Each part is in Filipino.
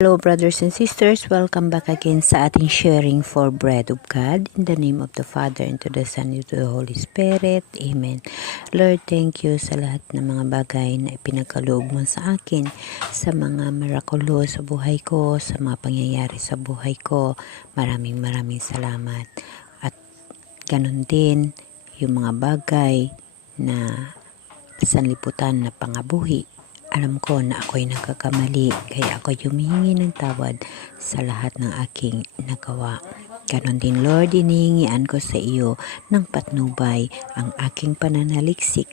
Hello brothers and sisters, welcome back again sa ating sharing for Bread of God. In the name of the Father, and to the Son, and to the Holy Spirit. Amen. Lord, thank you sa lahat ng mga bagay na ipinagkaloob mo sa akin, sa mga mirakulo sa buhay ko, sa mga pangyayari sa buhay ko. Maraming salamat. At ganun din yung mga bagay na sanlibutan na pangabuhi. Alam ko na ako'y nagkakamali, kaya ako'y humihingi ng tawad sa lahat ng aking nagawa. Ganon din, Lord, hinihingian ko sa iyo ng patnubay ang aking pananaliksik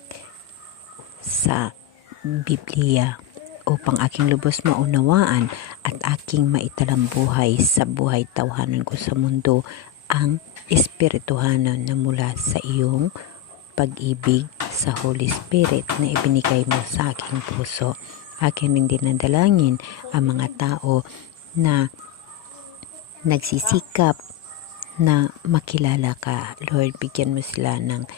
sa Biblia upang aking lubos maunawaan at aking maitalang buhay sa buhay tawhanan ko sa mundo ang espirituhanan na mula sa iyong pag-ibig sa Holy Spirit na ibinigay mo sa aking puso. Akin rin dinadalangin ang mga tao na nagsisikap na makilala ka. Lord, bigyan mo sila ng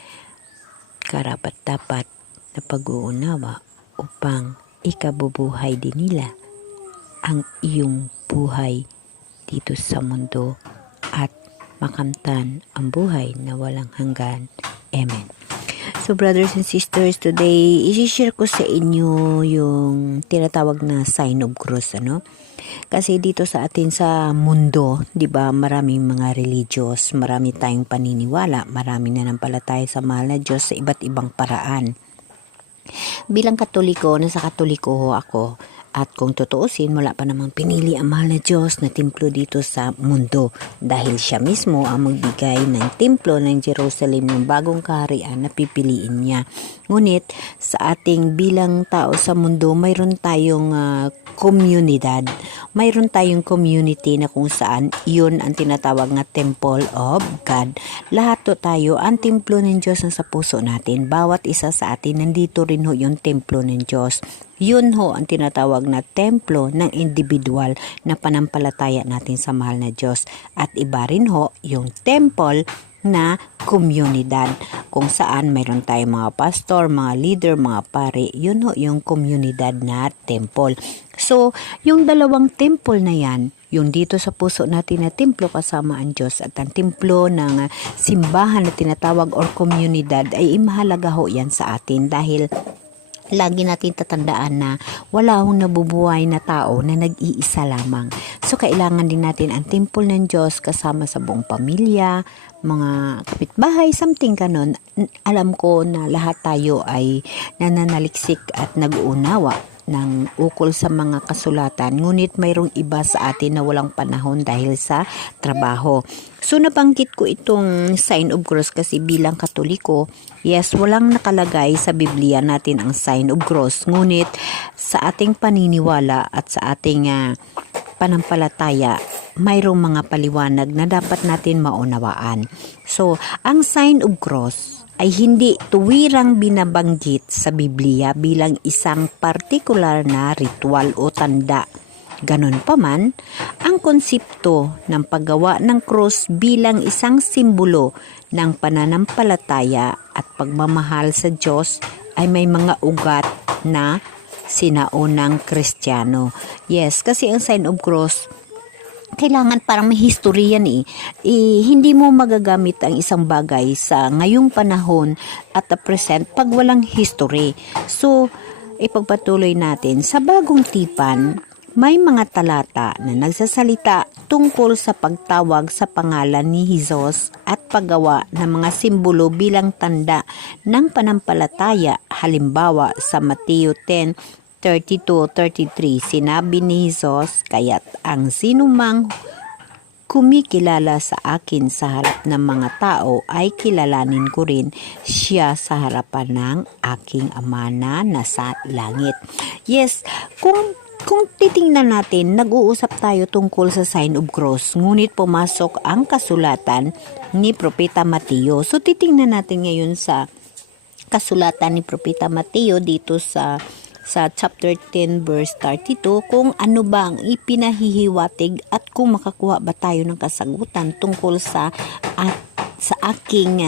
karapat-dapat na pag-uunawa upang ikabubuhay din nila ang iyong buhay dito sa mundo at makamtan ang buhay na walang hanggan. Amen. So brothers and sisters, today i-share ko sa inyo yung tinatawag na sign of cross, Kasi dito sa atin sa mundo, 'di ba, maraming mga religious, marami tayong paniniwala, marami nanampalataya sa mahal na Diyos sa iba't ibang paraan. Bilang Katoliko, nasa Katoliko ako. At kung tutuusin, wala pa namang pinili ang mahal na Diyos na templo dito sa mundo dahil siya mismo ang magbigay ng templo ng Jerusalem ng bagong kaharian na pipiliin niya. Ngunit sa ating bilang tao sa mundo, mayroon tayong komunidad. Mayroon tayong community na kung saan iyon ang tinatawag na Temple of God. Lahat tayo ang templo ng Diyos na sa puso natin. Bawat isa sa atin, nandito rin ho yung templo ng Diyos. Yun ho ang tinatawag na templo ng individual na panampalataya natin sa mahal na Diyos. At iba rin ho yung temple na komunidad kung saan mayroon tayong mga pastor, mga leader, mga pare. Yun ho yung komunidad na temple. So, yung dalawang temple na yan, yung dito sa puso natin na templo kasama ang Diyos at ang templo ng simbahan na tinatawag or komunidad ay mahalaga ho yan sa atin dahil lagi natin tatandaan na wala hong nabubuhay na tao na nag-iisa lamang. So, kailangan din natin ang temple ng Diyos kasama sa buong pamilya, mga kapitbahay, something ganon. Alam ko na lahat tayo ay nananaliksik at nag-uunawa ng ukol sa mga kasulatan. Ngunit mayroong iba sa atin na walang panahon dahil sa trabaho. So nabanggit ko itong sign of cross kasi bilang Katoliko, yes, walang nakalagay sa Biblia natin ang sign of cross. Ngunit sa ating paniniwala at sa ating panampalataya, mayroong mga paliwanag na dapat natin maunawaan. So, ang sign of cross ay hindi tuwirang binabanggit sa Biblia bilang isang partikular na ritual o tanda. Ganon pa man, ang konsepto ng paggawa ng krus bilang isang simbolo ng pananampalataya at pagmamahal sa Diyos ay may mga ugat na sinaunang Kristiyano. Yes, kasi ang sign of cross, kailangan parang may history yan hindi mo magagamit ang isang bagay sa ngayong panahon at the present pag walang history. So, ipagpatuloy natin sa bagong tipan, may mga talata na nagsasalita tungkol sa pagtawag sa pangalan ni Jesus at paggawa ng mga simbolo bilang tanda ng panampalataya. Halimbawa sa Mateo 10:32-33, sinabi ni Jesus, kaya't ang sinumang kumikilala sa akin sa harap ng mga tao ay kilalanin ko rin siya sa harapan ng aking Ama na nasa langit. Yes, kung titingnan natin, nag-uusap tayo tungkol sa sign of cross, ngunit pumasok ang kasulatan ni Propeta Mateo. So titingnan natin ngayon sa kasulatan ni Propeta Mateo dito sa chapter 10 verse 32 kung ano ba ang ipinahihiwatig at kung makakuha ba tayo ng kasagutan tungkol sa sa aking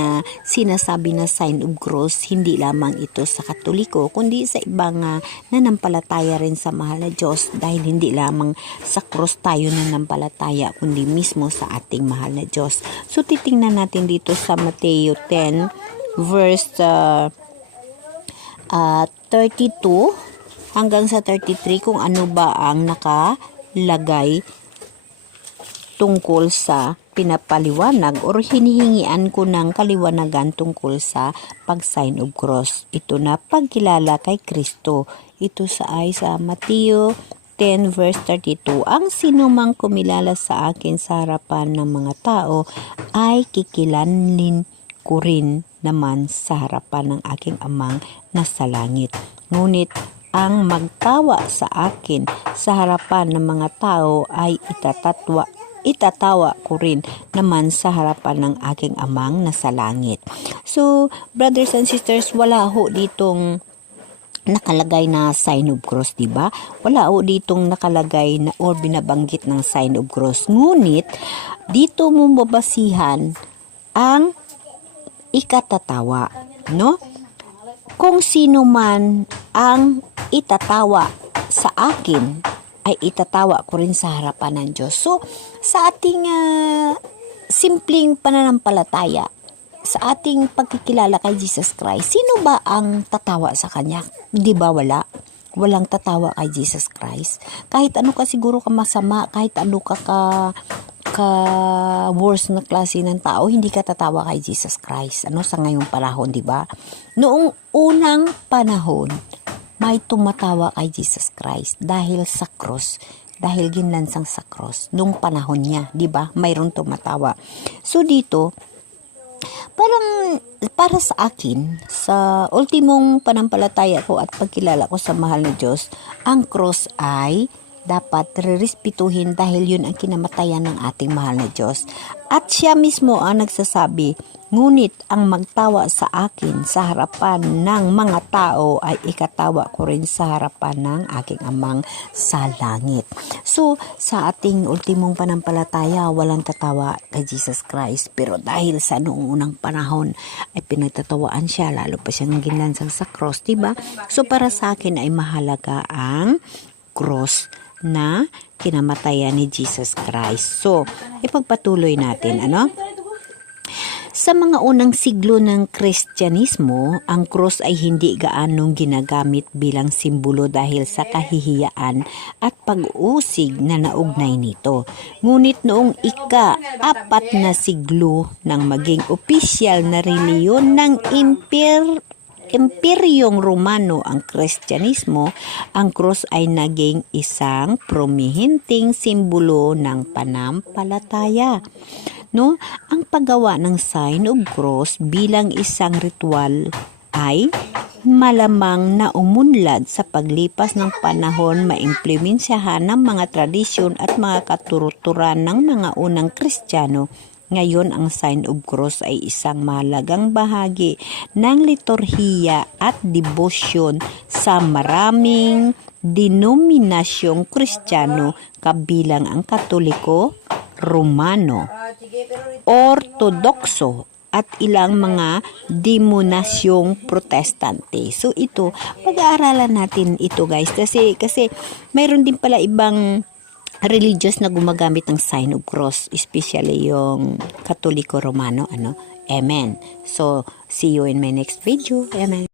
sinasabi na sign of cross, hindi lamang ito sa Katoliko, kundi sa ibang nanampalataya rin sa mahal na Diyos, dahil hindi lamang sa cross tayo nanampalataya, kundi mismo sa ating mahal na Diyos. So titingnan natin dito sa Mateo 10 verse 32 hanggang sa 33 kung ano ba ang nakalagay tungkol sa pinapaliwanag or hinihingian ko ng kaliwanagan tungkol sa pag-sign of cross. Ito na pagkilala kay Kristo. Ito ay sa Mateo 10 verse 32. Ang sinumang kumilala sa akin sa harapan ng mga tao ay kikilanlin ko rin naman sa harapan ng aking amang nasa langit. Ngunit ang magtawa sa akin sa harapan ng mga tao ay itatawa ko rin naman sa harapan ng aking amang nasa langit. So, brothers and sisters, wala ho ditong nakalagay na sign of cross, diba? Wala ho ditong nakalagay na or binabanggit ng sign of cross. Ngunit, dito mo mabasihan ang ikatatawa, no? Kung sino man ang itatawa sa akin, ay itatawa ko rin sa harapan ng Diyos. So, sa ating simpleng pananampalataya, sa ating pagkikilala kay Jesus Christ, sino ba ang tatawa sa Kanya? Di ba wala? Walang tatawa kay Jesus Christ. Kahit ano ka siguro ka masama, kahit ano ka worst na klase ng tao, hindi ka tatawa kay Jesus Christ. Ano sa ngayong panahon, di ba? Noong unang panahon, may tumatawa kay Jesus Christ dahil sa cross, dahil ginlansang sa cross nung panahon niya, 'di ba? Mayroong tumatawa. So dito, parang para sa akin, sa ultimong panampalataya ko at pagkilala ko sa mahal na Diyos, ang cross ay dapat rerespetuhin dahil yun ang kinamatayan ng ating mahal na Diyos. At siya mismo ang nagsasabi, ngunit ang magtawa sa akin sa harapan ng mga tao ay ikatawa ko rin sa harapan ng aking amang sa langit. So, sa ating ultimong panampalataya, walang tatawa kay Jesus Christ. Pero dahil sa noong unang panahon ay pinagtatawaan siya, lalo pa siyang ginlansang sa cross, diba? So, para sa akin ay mahalaga ang cross na kinamatayan ni Jesus Christ. So, ipagpatuloy natin, ano? Sa mga unang siglo ng Kristyanismo, ang cross ay hindi gaanong ginagamit bilang simbolo dahil sa kahihiyaan at pag-uusig na naugnay nito. Ngunit noong ika-4 na siglo nang maging opisyal na reliyon ng Imperyong Romano ang Kristyanismo, ang cross ay naging isang prominenteng simbolo ng panampalataya. No, ang paggawa ng sign of cross bilang isang ritual ay malamang na umunlad sa paglipas ng panahon, maimpluwensyahan ng mga tradisyon at mga katuruturan ng mga unang Kristiyano. Ngayon, ang sign of cross ay isang mahalagang bahagi ng liturhiya at debosyon sa maraming denominasyong Kristiyano kabilang ang Katoliko, Romano, Ortodokso at ilang mga denominasyong Protestante. So ito, pag-aaralan natin ito guys kasi mayroon din pala ibang religious na gumagamit ng sign of cross, especially yung Katoliko Romano, ano. Amen. So, see you in my next video. Amen.